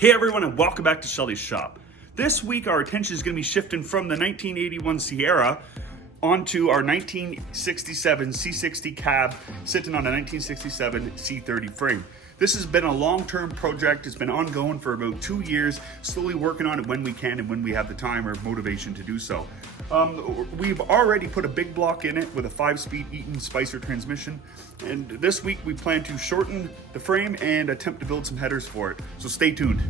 Hey everyone, and welcome back to Shelly's Shop. This week our attention is going to be shifting from the 1981 Sierra onto our 1967 C60 cab sitting on a 1967 C30 frame. This has been a long-term project. It's been ongoing for about 2 years, slowly working on it when we can and when we have the time or motivation to do so. We've already put a big block in it with a 5-speed Eaton Spicer transmission, and this week we plan to shorten the frame and attempt to build some headers for it. So stay tuned.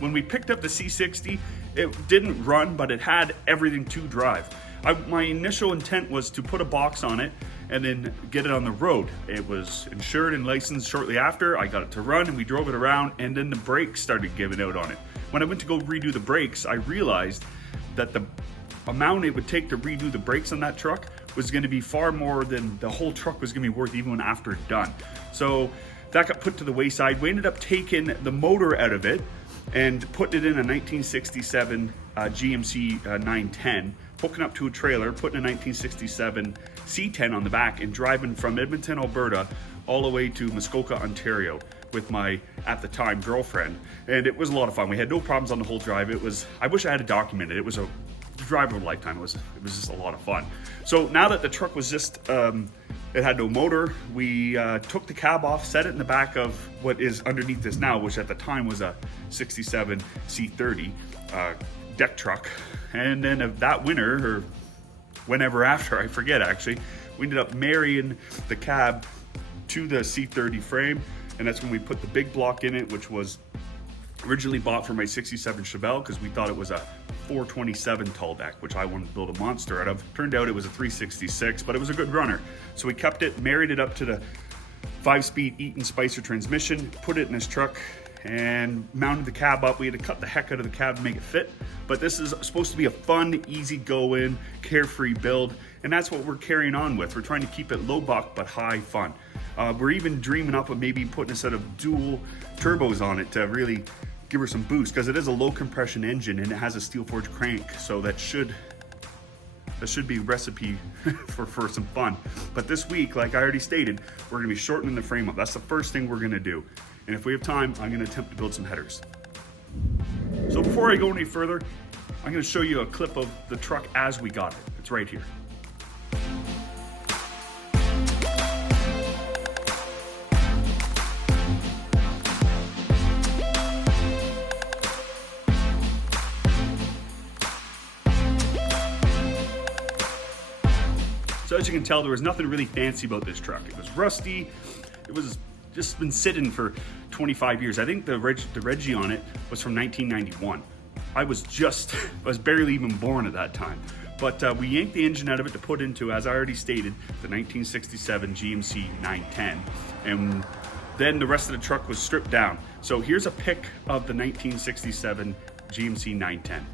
When we picked up the C60, it didn't run, but it had everything to drive. My initial intent was to put a box on it and then get it on the road. It was insured and licensed shortly after. I got it to run and we drove it around, and then the brakes started giving out on it. When I went to go redo the brakes, I realized that the amount it would take to redo the brakes on that truck was gonna be far more than the whole truck was gonna be worth even after done. So that got put to the wayside. We ended up taking the motor out of it and putting it in a 1967 GMC 910, hooking up to a trailer, putting a 1967 C10 on the back, and driving from Edmonton, Alberta, all the way to Muskoka, Ontario, with my, at the time, girlfriend. And it was a lot of fun. We had no problems on the whole drive. I wish I had it documented. It was a drive of a lifetime. It was just a lot of fun. So now that the truck was just, it had no motor, we took the cab off, set it in the back of what is underneath this now, which at the time was a 67 C30 deck truck. And then that winter, or whenever after, I forget actually, we ended up marrying the cab to the C30 frame, and that's when we put the big block in it, which was originally bought for my 67 Chevelle because we thought it was a 427 tall deck, which I wanted to build a monster out of. Turned out it was a 366, but it was a good runner. So we kept it, married it up to the 5-speed Eaton Spicer transmission, put it in this truck, and mounted the cab up. We had to cut the heck out of the cab to make it fit, but this is supposed to be a fun, easy go-in, carefree build, and that's what we're carrying on with. We're trying to keep it low buck, but high fun. We're even dreaming up of maybe putting a set of dual turbos on it to really give her some boost, because it is a low compression engine and it has a steel forged crank, so that should be a recipe for some fun. But this week, like I already stated, we're gonna be shortening the frame up. That's the first thing we're gonna do. And if we have time, I'm gonna attempt to build some headers. So before I go any further, I'm gonna show you a clip of the truck as we got it. It's right here. So as you can tell, there was nothing really fancy about this truck. It was rusty. It was just been sitting for 25 years. I think the Reggie on it was from 1991. I was barely even born at that time. But we yanked the engine out of it to put into, as I already stated, the 1967 GMC 910. And then the rest of the truck was stripped down. So here's a pic of the 1967 GMC 910.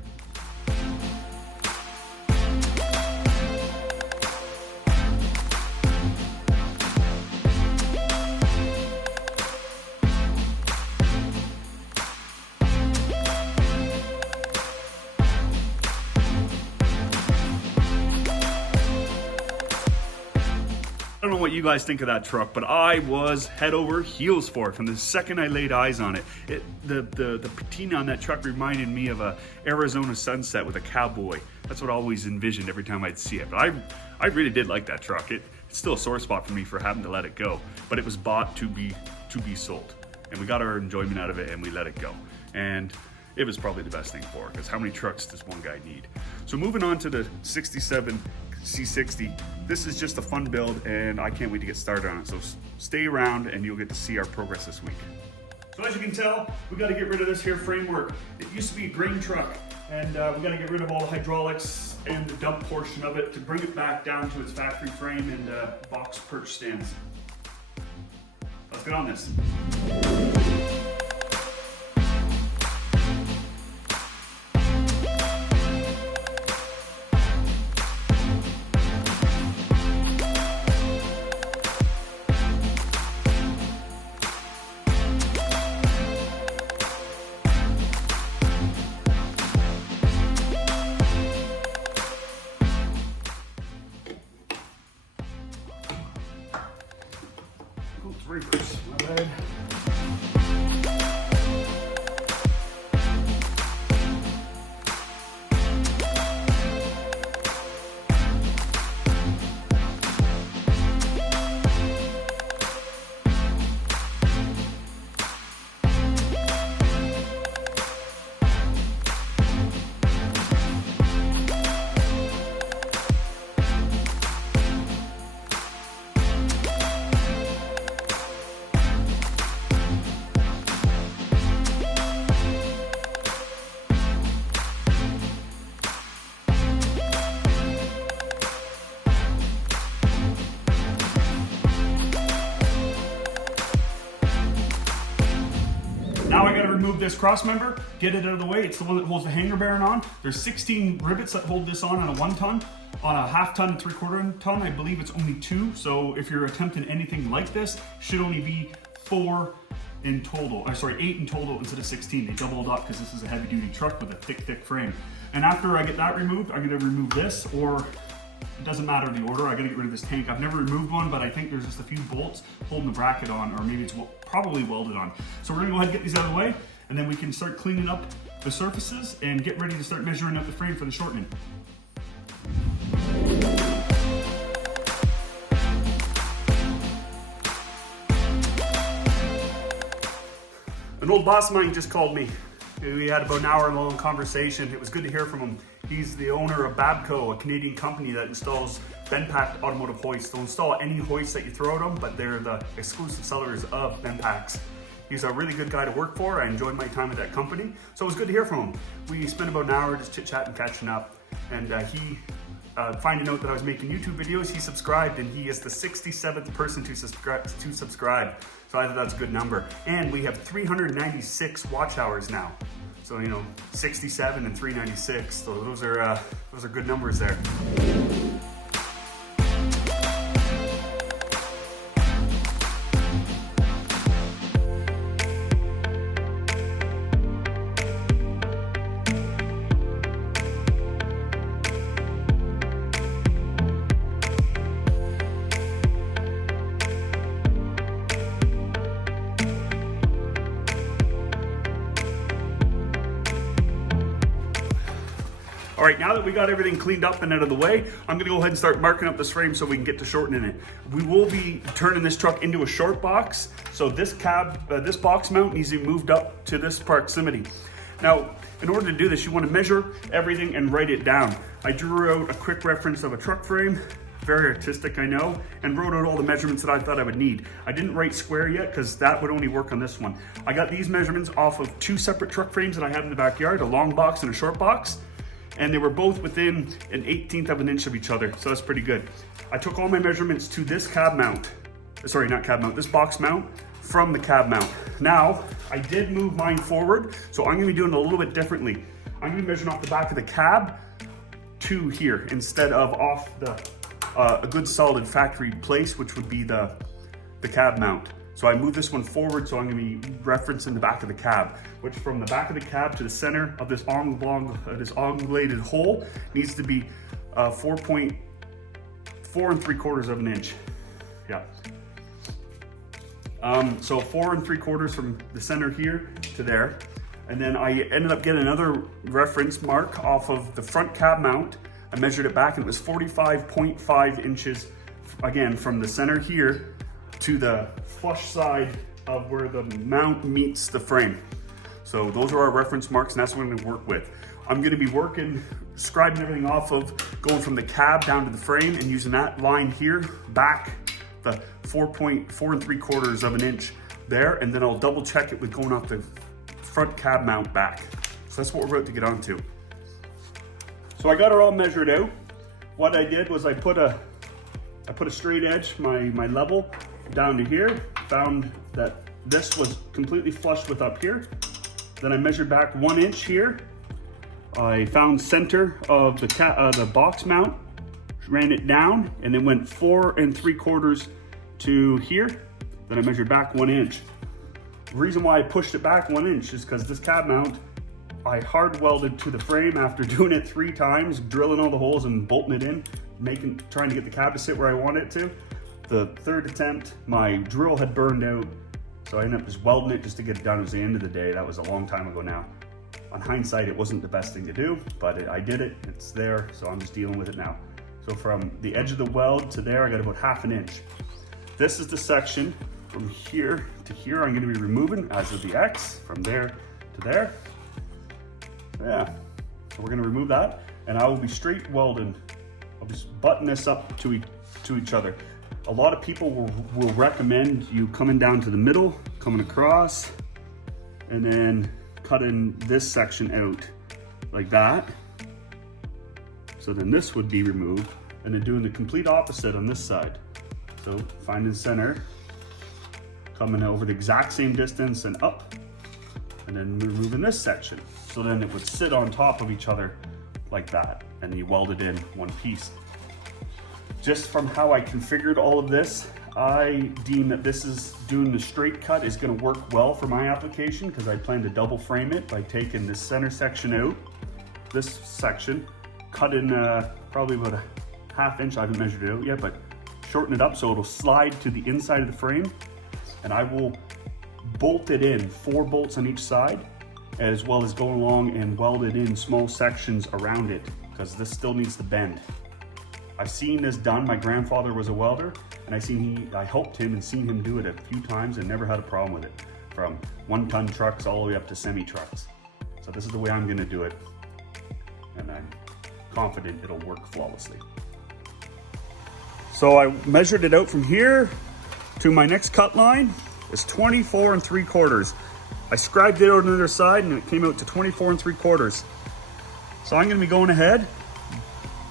I don't know what you guys think of that truck, but I was head over heels for it from the second I laid eyes on it. The patina on that truck reminded me of a Arizona sunset with a cowboy. That's what I always envisioned every time I'd see it. But I really did like that truck. It's still a sore spot for me for having to let it go. But it was bought to be sold, and we got our enjoyment out of it, and we let it go. And it was probably the best thing for it, because how many trucks does one guy need? So moving on to the 67 C60, this is just a fun build, and I can't wait to get started on it. So stay around and you'll get to see our progress this week. So as you can tell, we got to get rid of this here framework. It used to be a grain truck, and we got to get rid of all the hydraulics and the dump portion of it to bring it back down to its factory frame and box perch stands. Let's get on this. this cross member, get it out of the way. It's the one that holds the hanger bearing on. There's 16 rivets that hold this on a 1 ton. On a 1/2 ton and 3/4 ton, I believe it's only 2. So if you're attempting anything like this, should only be 4 in total. Sorry, 8 in total instead of 16. They doubled up because this is a heavy duty truck with a thick frame. And after I get that removed, I'm gonna remove this, or it doesn't matter the order, I gotta get rid of this tank. I've never removed one, but I think there's just a few bolts holding the bracket on, or maybe it's probably welded on. So we're gonna go ahead and get these out of the way, and then we can start cleaning up the surfaces and get ready to start measuring out the frame for the shortening. An old boss of mine just called me. We had about an hour-long conversation. It was good to hear from him. He's the owner of Babco, a Canadian company that installs bend-packed automotive hoists. They'll install any hoist that you throw at them, but they're the exclusive sellers of bend packs. He's a really good guy to work for. I enjoyed my time at that company, so it was good to hear from him. We spent about an hour just chit-chatting, catching up, and he finding out that I was making YouTube videos, he subscribed, and he is the 67th person to subscribe. So I thought that's a good number. And we have 396 watch hours now. So, you know, 67 and 396. So those are good numbers there. All right, now that we got everything cleaned up and out of the way, I'm gonna go ahead and start marking up this frame so we can get to shortening it. We will be turning this truck into a short box, so this this box mount needs to be moved up to this proximity. Now, in order to do this, you wanna measure everything and write it down. I drew out a quick reference of a truck frame, very artistic, I know, and wrote out all the measurements that I thought I would need. I didn't write square yet because that would only work on this one. I got these measurements off of 2 separate truck frames that I have in the backyard, a long box and a short box. And they were both within an 1/18 of an inch of each other, so that's pretty good. I took all my measurements to this cab mount, sorry, not cab mount, this box mount from the cab mount. Now, I did move mine forward, so I'm gonna be doing it a little bit differently. I'm gonna be measuring off the back of the cab to here, instead of off the a good solid factory place, which would be the cab mount. So I moved this one forward, so I'm gonna be referencing the back of the cab, which from the back of the cab to the center of this ongulated hole needs to be 4 3/4 of an inch. Yeah. So 4 3/4 from the center here to there. And then I ended up getting another reference mark off of the front cab mount. I measured it back and it was 45.5 inches, again, from the center here to the flush side of where the mount meets the frame. So those are our reference marks, and that's what I'm gonna work with. I'm gonna be scribing everything off of going from the cab down to the frame and using that line here, back the 4 3/4 of an inch there, and then I'll double check it with going off the front cab mount back. So that's what we're about to get onto. So I got it all measured out. What I did was I put a straight edge, my level, down to here, found that this was completely flush with up here. Then I measured back 1 inch here. I found center of the box mount, ran it down, and then went 4 3/4 to here. Then I measured back 1 inch. The reason why I pushed it back 1 inch is because this cab mount, I hard welded to the frame after doing it 3 times, drilling all the holes and bolting it in, trying to get the cab to sit where I want it to. The 3rd attempt, my drill had burned out, so I ended up just welding it just to get it done. It was the end of the day. That was a long time ago now. On hindsight, it wasn't the best thing to do, but I did it, it's there, so I'm just dealing with it now. So from the edge of the weld to there, I got about 1/2 inch. This is the section from here to here I'm gonna be removing, as of the X, from there to there. Yeah, so we're gonna remove that, and I will be straight welding. I'll just button this up to each other. A lot of people will recommend you coming down to the middle, coming across, and then cutting this section out like that. So then this would be removed, and then doing the complete opposite on this side. So finding center, coming over the exact same distance and up and then removing this section. So then it would sit on top of each other like that, and you weld it in one piece. Just from how I configured all of this, I deem that this is doing the straight cut is going to work well for my application, because I plan to double frame it by taking this center section out, this section, cut in probably about a ½ inch, I haven't measured it out yet, but shorten it up so it'll slide to the inside of the frame, and I will bolt it in, 4 bolts on each side, as well as go along and weld it in small sections around it, because this still needs to bend. I've seen this done. My grandfather was a welder, and I helped him and seen him do it a few times and never had a problem with it, from 1-ton trucks all the way up to semi trucks. So this is the way I'm gonna do it, and I'm confident it'll work flawlessly. So I measured it out from here to my next cut line. It's 24 3/4. I scribed it out on the other side and it came out to 24 3/4. So I'm gonna be going ahead,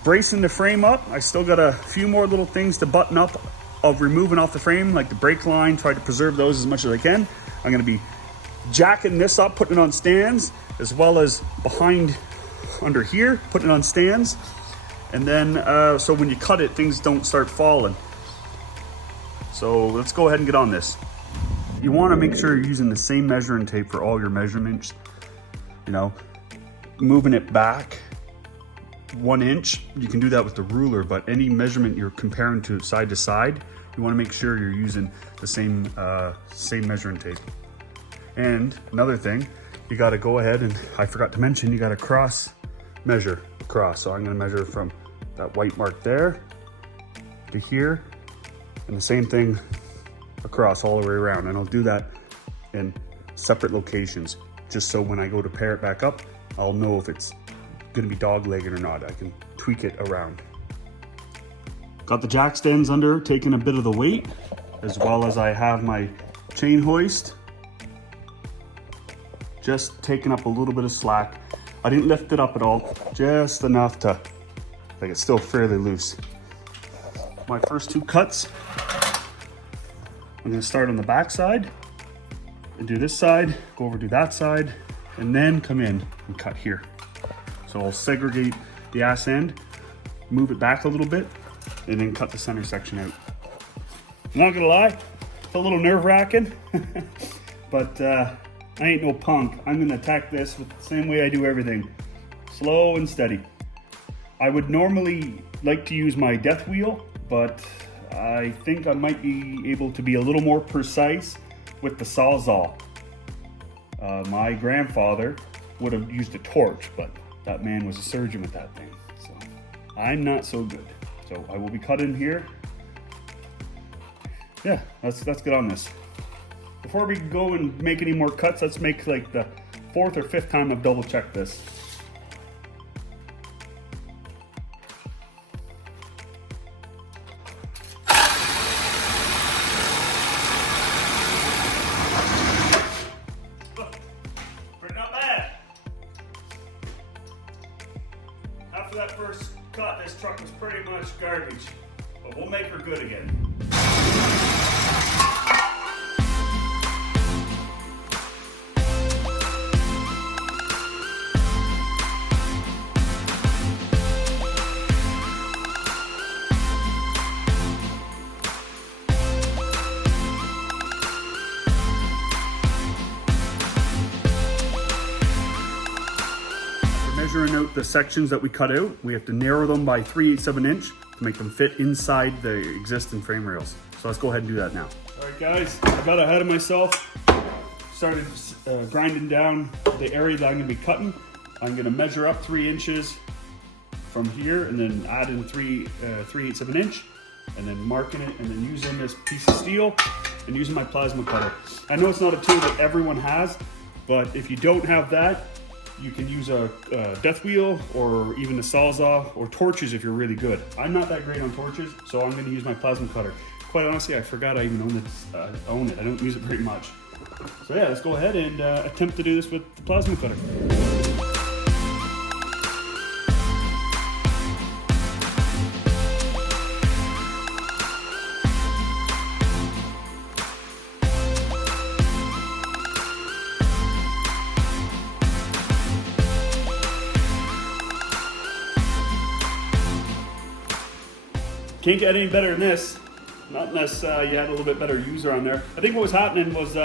bracing the frame up. I still got a few more little things to button up of removing off the frame, like the brake line, try to preserve those as much as I can. I'm gonna be jacking this up, putting it on stands, as well as behind under here, putting it on stands. And then, so when you cut it, things don't start falling. So let's go ahead and get on this. You wanna make sure you're using the same measuring tape for all your measurements. You know, moving it back 1 inch, you can do that with the ruler, but any measurement you're comparing to side, you wanna make sure you're using the same measuring tape. And another thing, you gotta go ahead and, I forgot to mention, you gotta cross measure across. So I'm gonna measure from that white mark there to here, and the same thing across all the way around. And I'll do that in separate locations, just so when I go to pair it back up, I'll know if it's gonna be dog legged or not. I can tweak it around. Got the jack stands under, taking a bit of the weight, as well as I have my chain hoist, just taking up a little bit of slack. I didn't lift it up at all, just enough to, like, it's still fairly loose. My first 2 cuts, I'm gonna start on the back side and do this side, go over to that side, and then come in and cut here. So I'll segregate the ass end, move it back a little bit, and then cut the center section out. I'm not gonna lie, it's a little nerve-wracking, but I ain't no punk. I'm gonna attack this with the same way I do everything, slow and steady. I would normally like to use my death wheel, but I think I might be able to be a little more precise with the Sawzall. My grandfather would have used a torch, but that man was a surgeon with that thing, so I'm not so good. So I will be cutting here. Yeah, let's get on this. Before we go and make any more cuts, let's make like the 4th or 5th time I've double checked this. Pretty not bad. After that first cut, this truck was pretty much garbage, but we'll make her good again. Measuring out the sections that we cut out, we have to narrow them by 3/8 of an inch to make them fit inside the existing frame rails. So let's go ahead and do that now. All right guys, I got ahead of myself, started grinding down the area that I'm gonna be cutting. I'm gonna measure up 3 inches from here and then add in 3/8 of an inch, and then marking it, and then using this piece of steel and using my plasma cutter. I know it's not a tool that everyone has, but if you don't have that, you can use a death wheel or even a Sawzall or torches if you're really good. I'm not that great on torches, so I'm going to use my plasma cutter. Quite honestly, I forgot I even own it. I don't use it very much. So yeah, let's go ahead and attempt to do this with the plasma cutter. Can't get any better than this. Not unless you had a little bit better user on there. I think what was happening was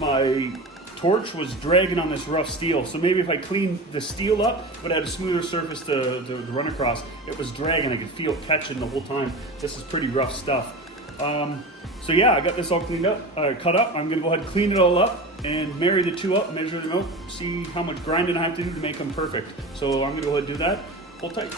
my torch was dragging on this rough steel. So maybe if I cleaned the steel up, but had a smoother surface to run across, it was dragging. I could feel it catching the whole time. This is pretty rough stuff. So yeah, I got this all cleaned up, cut up. I'm gonna go ahead and clean it all up and marry the two up, measure them out, see how much grinding I have to do to make them perfect. So I'm gonna go ahead and do that. Hold tight.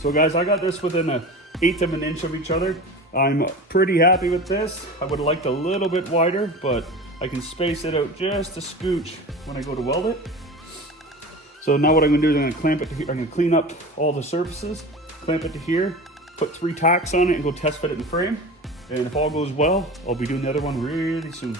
So guys, I got this within 1/8 of an inch of each other. I'm pretty happy with this. I would have liked a little bit wider, but I can space it out just a scooch when I go to weld it. So now what I'm gonna do is I'm gonna clamp it to here. I'm gonna clean up all the surfaces, clamp it to here, put 3 tacks on it and go test fit it in the frame. And if all goes well, I'll be doing the other one really soon.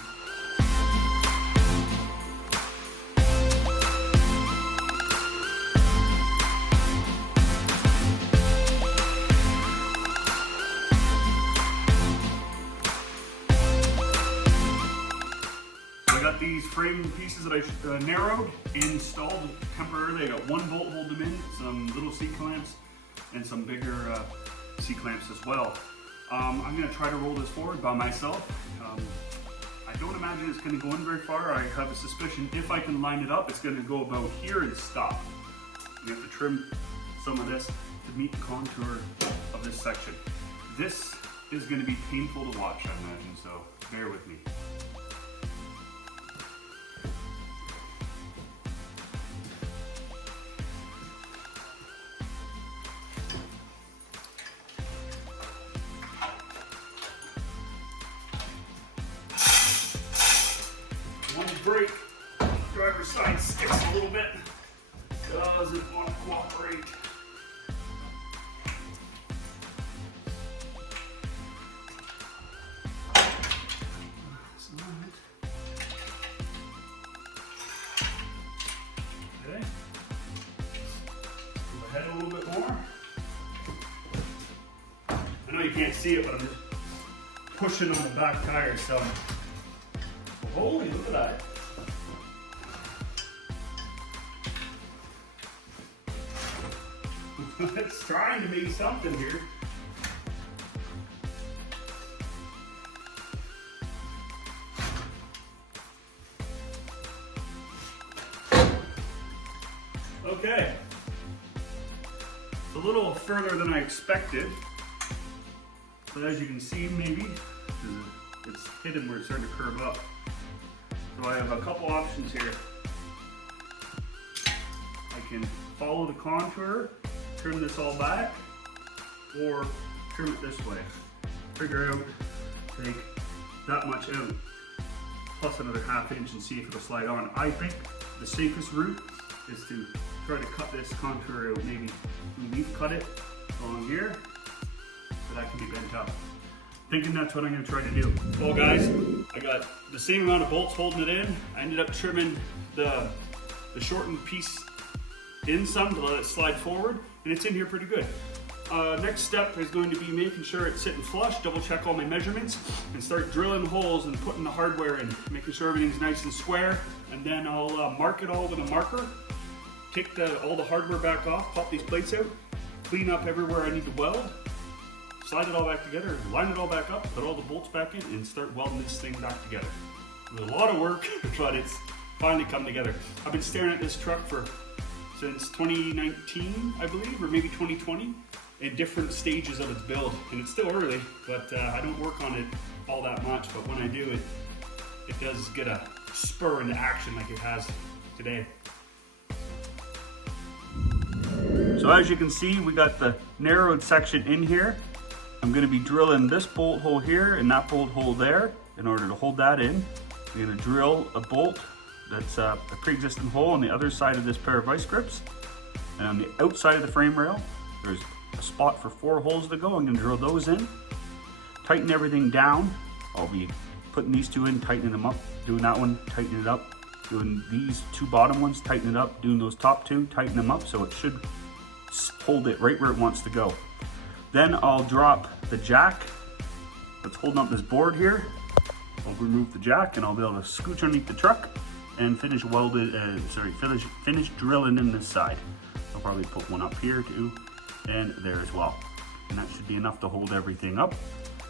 These frame pieces that I narrowed, installed temporarily. I got 1 bolt holding them in, some little C-clamps, and some bigger C-clamps as well. I'm going to try to roll this forward by myself. I don't imagine it's going to go in very far. I have a suspicion if I can line it up, it's going to go about here and stop. You have to trim some of this to meet the contour of this section. This is going to be painful to watch, I imagine, so bear with me. Brake, driver's side sticks a little bit, doesn't want to cooperate. Okay, go ahead a little bit more. I know you can't see it, but I'm just pushing on the back tire, so holy, look at that. It's trying to be something here. Okay. It's a little further than I expected. But as you can see, maybe, it's hidden where it's starting to curve up. So I have a couple options here. I can follow the contour, trim this all back, or trim it this way. Figure out, take that much out, plus another 1/2 inch and see if it'll slide on. I think the safest route is to try to cut this contour out, maybe leaf cut it along here, so that can be bent up. Thinking that's what I'm gonna try to do. Well guys, I got the same amount of bolts holding it in. I ended up trimming the shortened piece in some to let it slide forward, and it's in here pretty good. Next step is going to be making sure it's sitting flush, double check all my measurements, and start drilling holes and putting the hardware in, making sure everything's nice and square, and then I'll mark it all with a marker, take all the hardware back off, pop these plates out, clean up everywhere I need to weld, slide it all back together, line it all back up, put all the bolts back in, and start welding this thing back together. It was a lot of work, but it's finally come together. I've been staring at this truck since 2019, I believe, or maybe 2020, in different stages of its build. And it's still early, but I don't work on it all that much, but when I do, it does get a spur into action like it has today. So as you can see, we got the narrowed section in here. I'm gonna be drilling this bolt hole here and that bolt hole there in order to hold that in. I'm gonna drill a bolt that's a pre-existing hole on the other side of this pair of vice grips. And on the outside of the frame rail, there's a spot for 4 holes to go. I'm gonna drill those in, tighten everything down. I'll be putting these 2 in, tightening them up, doing that one, tightening it up, doing these 2 bottom ones, tightening it up, doing those top 2, tighten them up so it should hold it right where it wants to go. Then I'll drop the jack that's holding up this board here I'll remove the jack and I'll be able to scooch underneath the truck and finish finish drilling in this side. I'll probably put one up here too, and there as well. And that should be enough to hold everything up.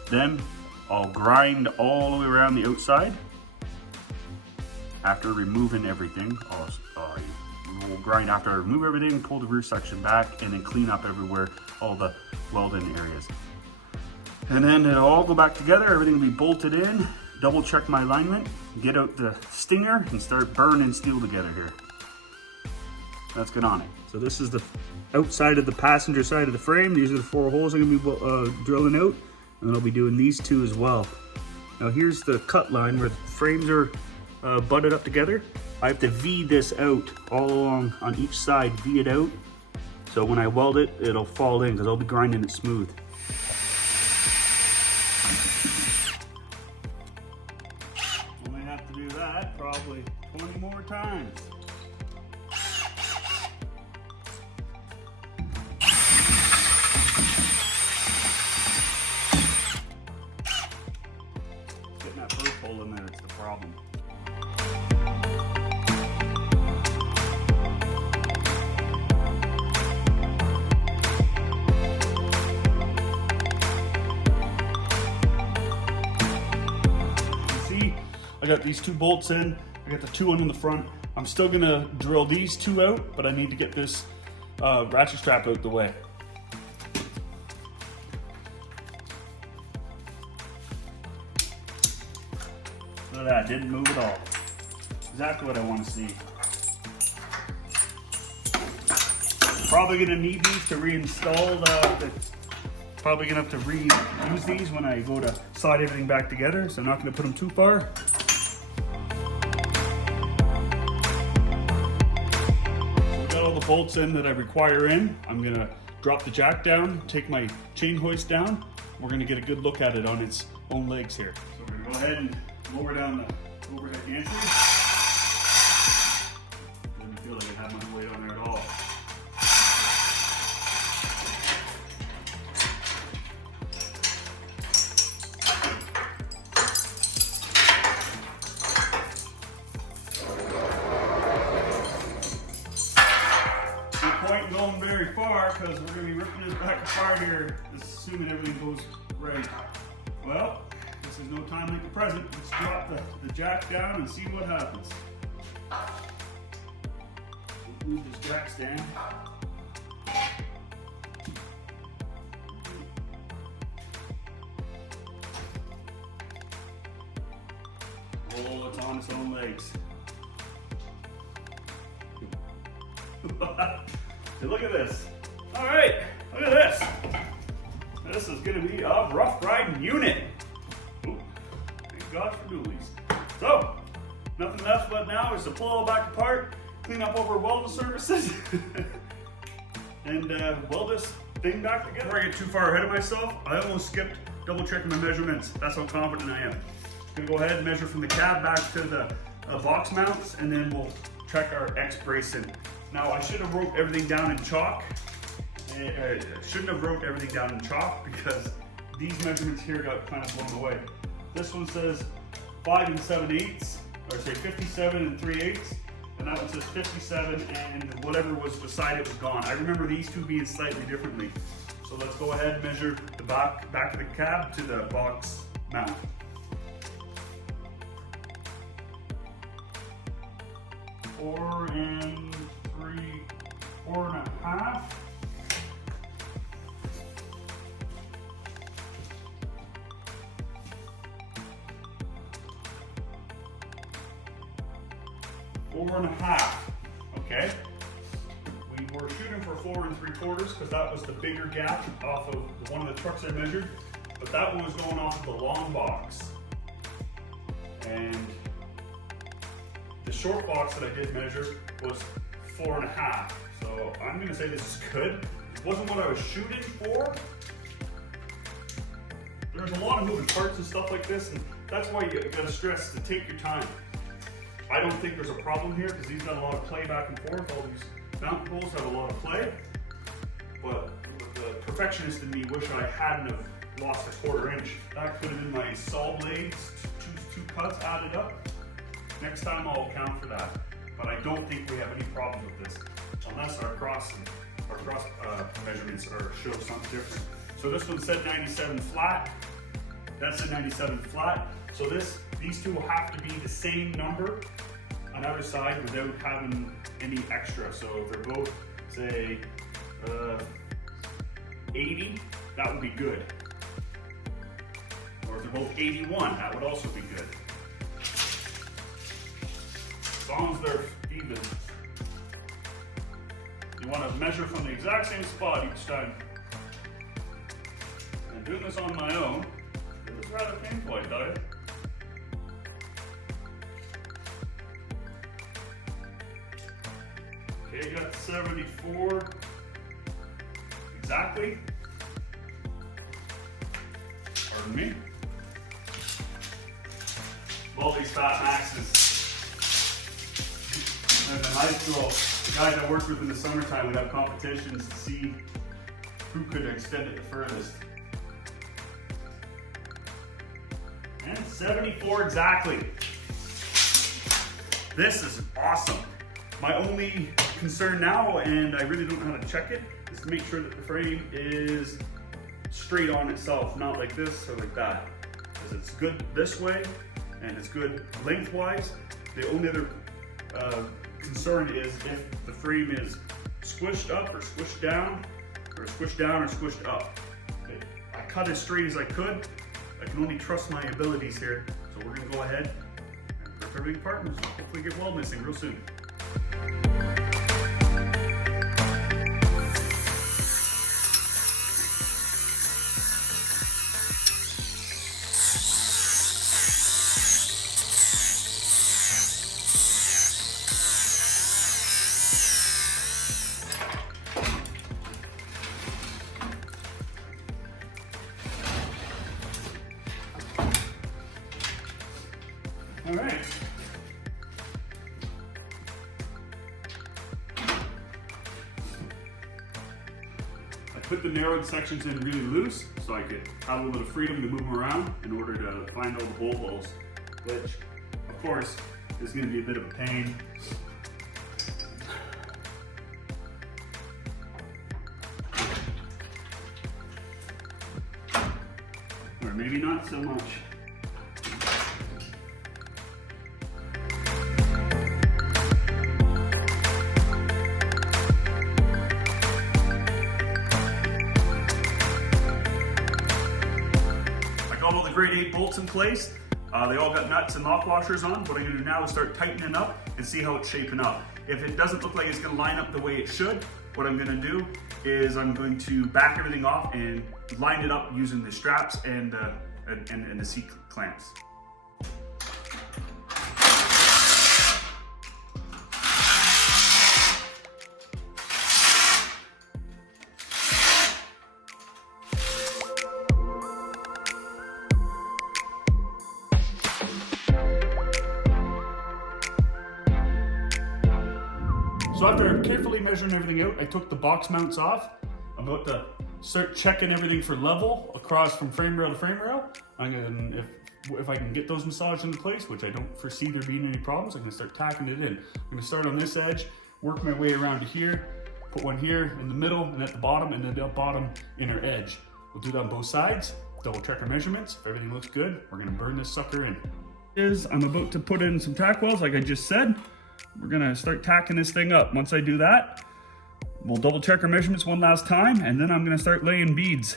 Then I'll grind all the way around the outside. After removing everything, we'll grind after I remove everything, pull the rear section back, and then clean up everywhere, all the welding areas. And then it'll all go back together, everything will be bolted in, double check my alignment, get out the stinger, and start burning steel together here. Let's get on it. So this is the outside of the passenger side of the frame. These are the 4 holes I'm gonna be drilling out, and then I'll be doing these 2 as well. Now here's the cut line where the frames are butted up together. I have to V this out all along on each side, V it out. So when I weld it, it'll fall in because I'll be grinding it smooth. Only have to do that probably 20 more times. Getting that first hole in there is the problem. I got these 2 bolts in, I got the 2 on in the front. I'm still gonna drill these 2 out, but I need to get this ratchet strap out the way. Look at that, didn't move at all. Exactly what I want to see. Probably gonna need these to reinstall probably gonna have to reuse these when I go to slide everything back together, so I'm not gonna put them too far. All the bolts in that I require in. I'm gonna drop the jack down, take my chain hoist down. We're gonna get a good look at it on its own legs here. So we're gonna go ahead and lower down the overhead gantry. Doesn't feel like I have much weight on there at all. Going very far because we're going to be ripping this back apart here, assuming everything goes right. Well, this is no time like the present. Let's drop the jack down and see what happens. Move this jack stand. Oh, it's on its own legs. Look at this. All right, look at this. This is gonna be a rough riding unit. Ooh, thank God for dualies. So, nothing left but now is to pull it all back apart, clean up over welding surfaces, and weld this thing back together. Before I get too far ahead of myself, I almost skipped double checking my measurements. That's how confident I am. Gonna go ahead and measure from the cab back to the box mounts, and then we'll check our X bracing. Now, I should have wrote everything down in chalk. I shouldn't have wrote everything down in chalk because these measurements here got kind of blown away. This one says 5 7/8, or say 57 3/8, and that one says 57, and whatever was beside it was gone. I remember these 2 being slightly differently. So let's go ahead and measure the back of the cab to the box mount. 4 4.5. Four and a half. Okay. We were shooting for 4 3/4 because that was the bigger gap off of one of the trucks I measured, but that one was going off of the long box. And the short box that I did measure was 4.5. So I'm gonna say this is good. It wasn't what I was shooting for. There's a lot of moving parts and stuff like this, and that's why you gotta stress to take your time. I don't think there's a problem here because these got a lot of play back and forth. All these mountain poles have a lot of play, but the perfectionist in me wish I hadn't have lost a 1/4 inch. That could have been my saw blades two cuts added up. Next time I'll account for that. But I don't think we have any problems with this, unless our cross measurements show something different. So this one said 97 flat. That's a 97 flat. So these two will have to be the same number on either side without having any extra. So if they're both, say, 80, that would be good. Or if they're both 81, that would also be good. As long as they're even. You want to measure from the exact same spot each time. And doing this on my own, it was rather painful, I tell you. Okay, you got 74 exactly. Pardon me. All these fat maxes. And in high school, the guys I worked with in the summertime would have competitions to see who could extend it the furthest. And 74 exactly. This is awesome. My only concern now, and I really don't know how to check it, is to make sure that the frame is straight on itself, not like this or like that. Because it's good this way, and it's good lengthwise. The only other concern is if the frame is squished up or squished down, or squished down or squished up. I cut as straight as I could. I can only trust my abilities here. So we're gonna go ahead and rip everything apart and hopefully get weld missing real soon. All right. I put the narrowed sections in really loose so I could have a little bit of freedom to move them around in order to find all the bolt holes, which of course is going to be a bit of a pain. Or maybe not so much. All the grade 8 bolts in place. They all got nuts and lock washers on. What I'm going to do now is start tightening up and see how it's shaping up. If it doesn't look like it's going to line up the way it should, what I'm going to do is I'm going to back everything off and line it up using the straps and the seat clamps. So after carefully measuring everything out, I took the box mounts off. I'm about to start checking everything for level across from frame rail to frame rail. I'm gonna, if I can get those massaged into place, which I don't foresee there being any problems, I'm gonna start tacking it in. I'm gonna start on this edge, work my way around to here, put one here in the middle and at the bottom, and then the bottom inner edge. We'll do that on both sides, double check our measurements. If everything looks good, we're gonna burn this sucker in. I'm about to put in some tack welds like I just said. We're gonna start tacking this thing up. Once I do that, we'll double check our measurements one last time, and then I'm gonna start laying beads.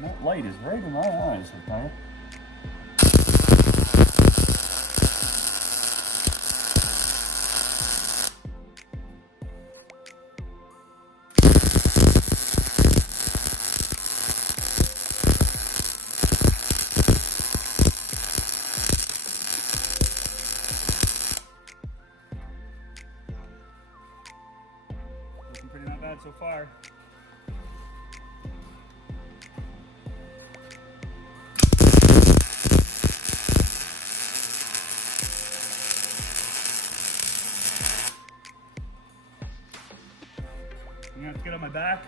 That light is right in my eyes, okay? Looking pretty not bad. so far. I'm gonna have to get on my back,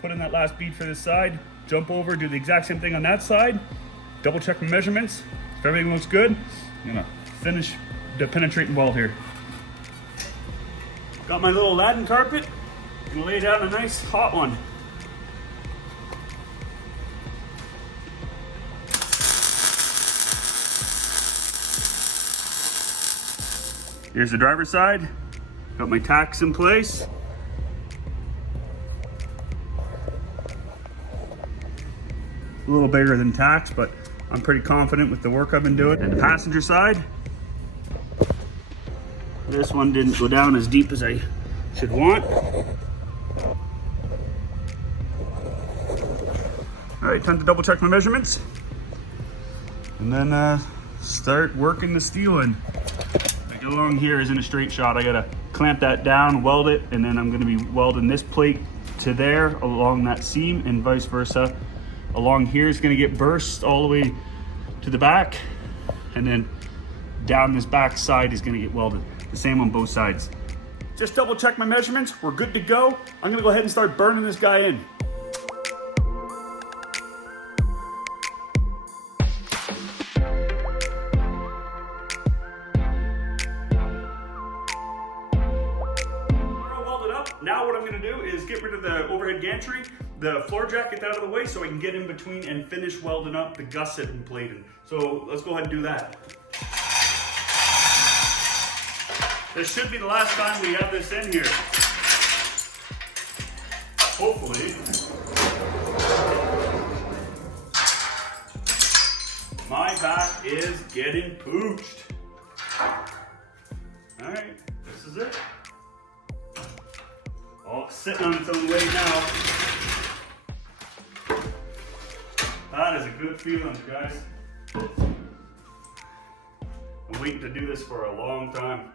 put in that last bead for this side, jump over, do the exact same thing on that side, double check my measurements. If everything looks good, I'm gonna finish the penetrating weld here. Got my little Aladdin carpet, gonna lay down a nice hot one. Here's the driver's side, got my tacks in place. A little bigger than tacks, but I'm pretty confident with the work I've been doing. And the passenger side, this one didn't go down as deep as I should want. All right, time to double check my measurements. And then start working the steel in. Like along here isn't a straight shot. I gotta clamp that down, weld it, and then I'm gonna be welding this plate to there along that seam and vice versa. Along here is gonna get burst all the way to the back, and then down this back side is gonna get welded. The same on both sides. Just double check my measurements, we're good to go. I'm gonna go ahead and start burning this guy in. Now what I'm gonna do is get rid of the overhead gantry, the floor jack, get that out of the way so I can get in between and finish welding up the gusset and plating. So let's go ahead and do that. This should be the last time we have this in here. Hopefully. My back is getting pooched. All right, this is it. Oh, it's sitting on its own weight now. That is a good feeling, guys. I'm waiting to do this for a long time.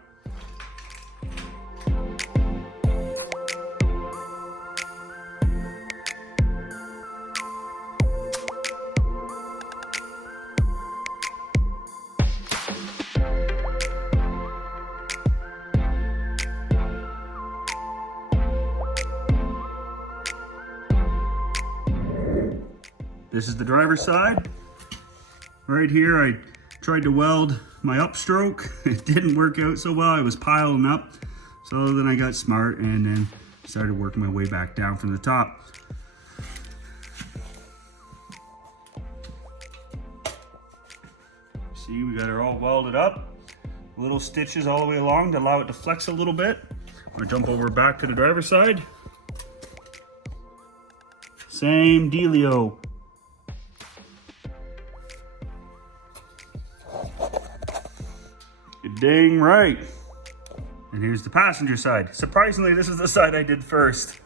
This is the driver's side. Right here, I tried to weld my upstroke. It didn't work out so well. I was piling up. So then I got smart and then started working my way back down from the top. See, we got it all welded up. Little stitches all the way along to allow it to flex a little bit. I'm gonna jump over back to the driver's side. Same dealio. You're dang right. And here's the passenger side. Surprisingly, this is the side I did first.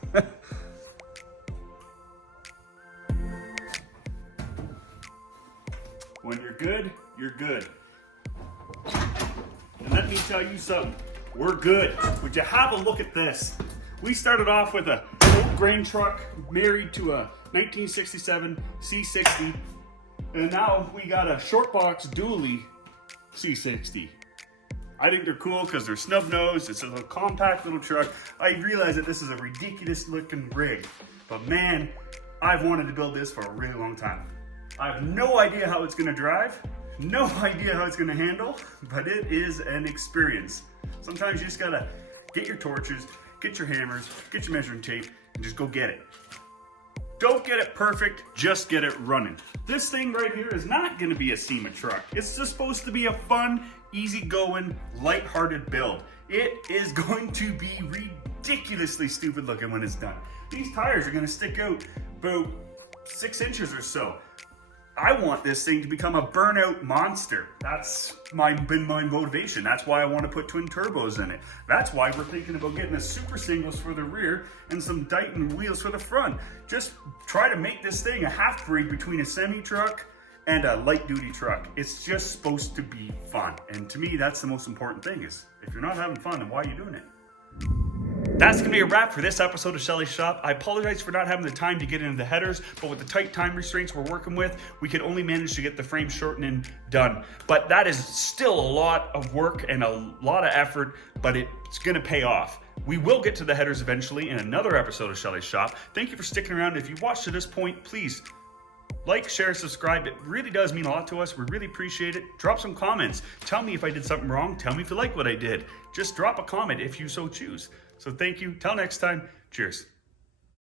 When you're good, you're good. And let me tell you something, we're good. Would you have a look at this? We started off with an old grain truck married to a 1967 C60. And now we got a short box dually C60. I think they're cool because they're snub nosed. It's a little compact little truck. I realize that this is a ridiculous looking rig, but man, I've wanted to build this for a really long time. I have no idea how it's gonna drive, no idea how it's gonna handle, but it is an experience. Sometimes you just gotta get your torches, get your hammers, get your measuring tape, and just go get it. Don't get it perfect, just get it running. This thing right here is not gonna be a SEMA truck. It's just supposed to be a fun, easygoing, light-hearted build. It is going to be ridiculously stupid looking when it's done. These tires are gonna stick out about 6 inches or so. I want this thing to become a burnout monster. That's been my motivation. That's why I want to put twin turbos in it. That's why we're thinking about getting a super singles for the rear and some Dighton wheels for the front. Just try to make this thing a half breed between a semi truck and a light duty truck. It's just supposed to be fun. And to me, that's the most important thing is if you're not having fun, then why are you doing it? That's gonna be a wrap for this episode of Shelly's Shop. I apologize for not having the time to get into the headers, but with the tight time restraints we're working with, we could only manage to get the frame shortening done. But that is still a lot of work and a lot of effort, but it's gonna pay off. We will get to the headers eventually in another episode of Shelly's Shop. Thank you for sticking around. If you've watched to this point, please like, share, subscribe. It really does mean a lot to us. We really appreciate it. Drop some comments. Tell me if I did something wrong. Tell me if you like what I did. Just drop a comment if you so choose. So thank you. Till next time. Cheers.